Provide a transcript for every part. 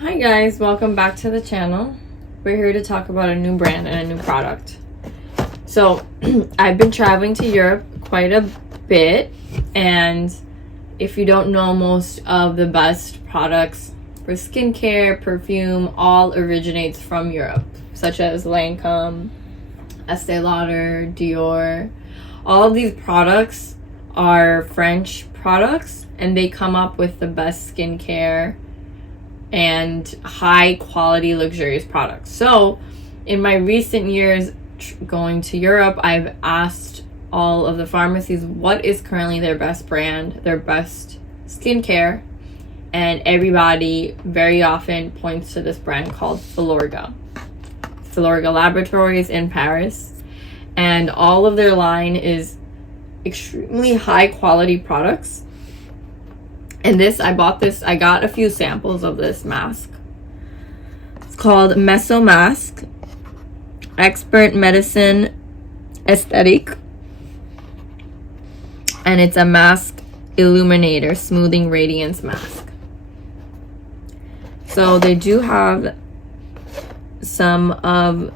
Hi guys, welcome back to the channel. We're here to talk about a new brand and a new product. So I've been traveling to Europe quite a bit, and if you don't know, most of the best products for skincare, perfume, all originates from Europe, such as Lancome, Estee Lauder, Dior. All of these products are French products, and they come up with the best skincare and high quality luxurious products. So in my recent years going to Europe, I've asked all of the pharmacies what is currently their best brand, their best skincare, and everybody very often points to this brand called FiLorga Laboratories in Paris, and all of their line is extremely high quality products. And I got a few samples of this mask. It's called Meso-Mask Expert Medicine Aesthetic, and it's a mask illuminator smoothing radiance mask. So they do have some of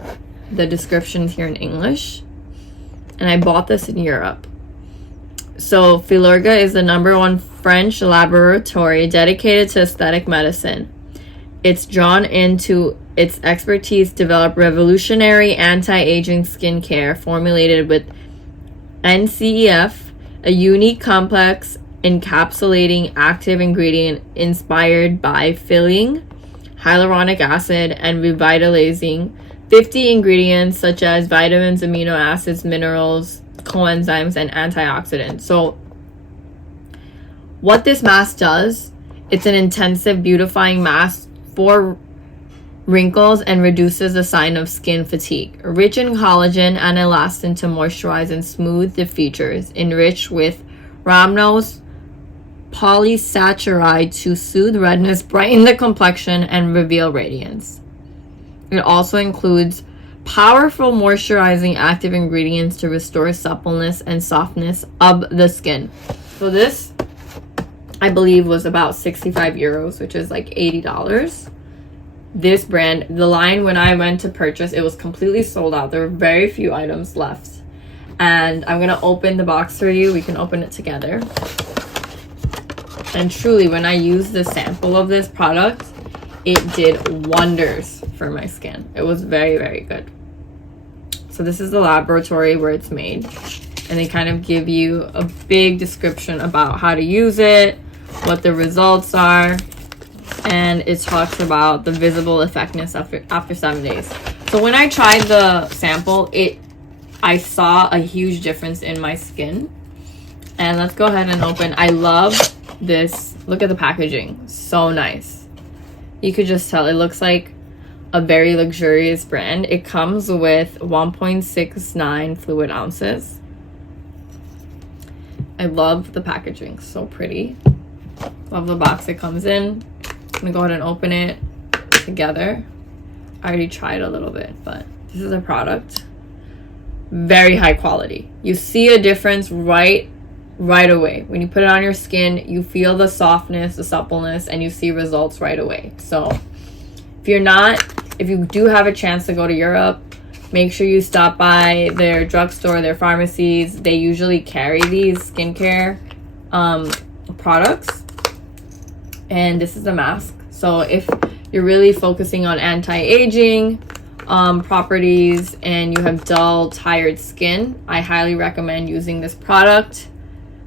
the descriptions here in English, and I bought this in Europe. So FiLorga is the #1 French laboratory dedicated to aesthetic medicine. It's drawn into its expertise, develop revolutionary anti-aging skincare formulated with NCEF, a unique complex encapsulating active ingredient inspired by filling hyaluronic acid and revitalizing 50 ingredients such as vitamins, amino acids, minerals, coenzymes, and antioxidants. So what this mask does, it's an intensive beautifying mask for wrinkles and reduces the sign of skin fatigue. Rich in collagen and elastin to moisturize and smooth the features. Enriched with rhamnose polysaccharide to soothe redness, brighten the complexion, and reveal radiance. It also includes powerful moisturizing active ingredients to restore suppleness and softness of the skin. So this, I believe, was about 65 euros, which is like $80. This brand, the line, when I went to purchase, it was completely sold out. There were very few items left. And I'm going to open the box for you. We can open it together. And truly, when I used the sample of this product, it did wonders for my skin. It was very, very good. So this is the laboratory where it's made. And they kind of give you a big description about how to use it, what the results are, and it talks about the visible effectiveness after 7 days. So when I tried the sample, I saw a huge difference in my skin. And let's go ahead and open. I love this. Look at the packaging. So nice. You could just tell it looks like a very luxurious brand. It comes with 1.69 fluid ounces. I love the packaging. So pretty. Love the box it comes in. I'm gonna go ahead and open it together. I already tried a little bit, but this is a product. Very high quality. You see a difference right away. When you put it on your skin, you feel the softness, the suppleness, and you see results right away. So if you do have a chance to go to Europe, make sure you stop by their drugstore, their pharmacies. They usually carry these skincare products. And this is the mask. So if you're really focusing on anti-aging properties and you have dull, tired skin, I highly recommend using this product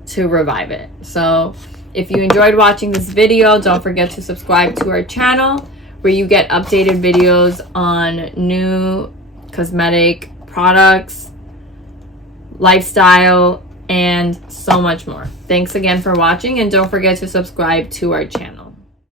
to revive it. So if you enjoyed watching this video, don't forget to subscribe to our channel where you get updated videos on new cosmetic products, lifestyle, and so much more. Thanks again for watching, and don't forget to subscribe to our channel.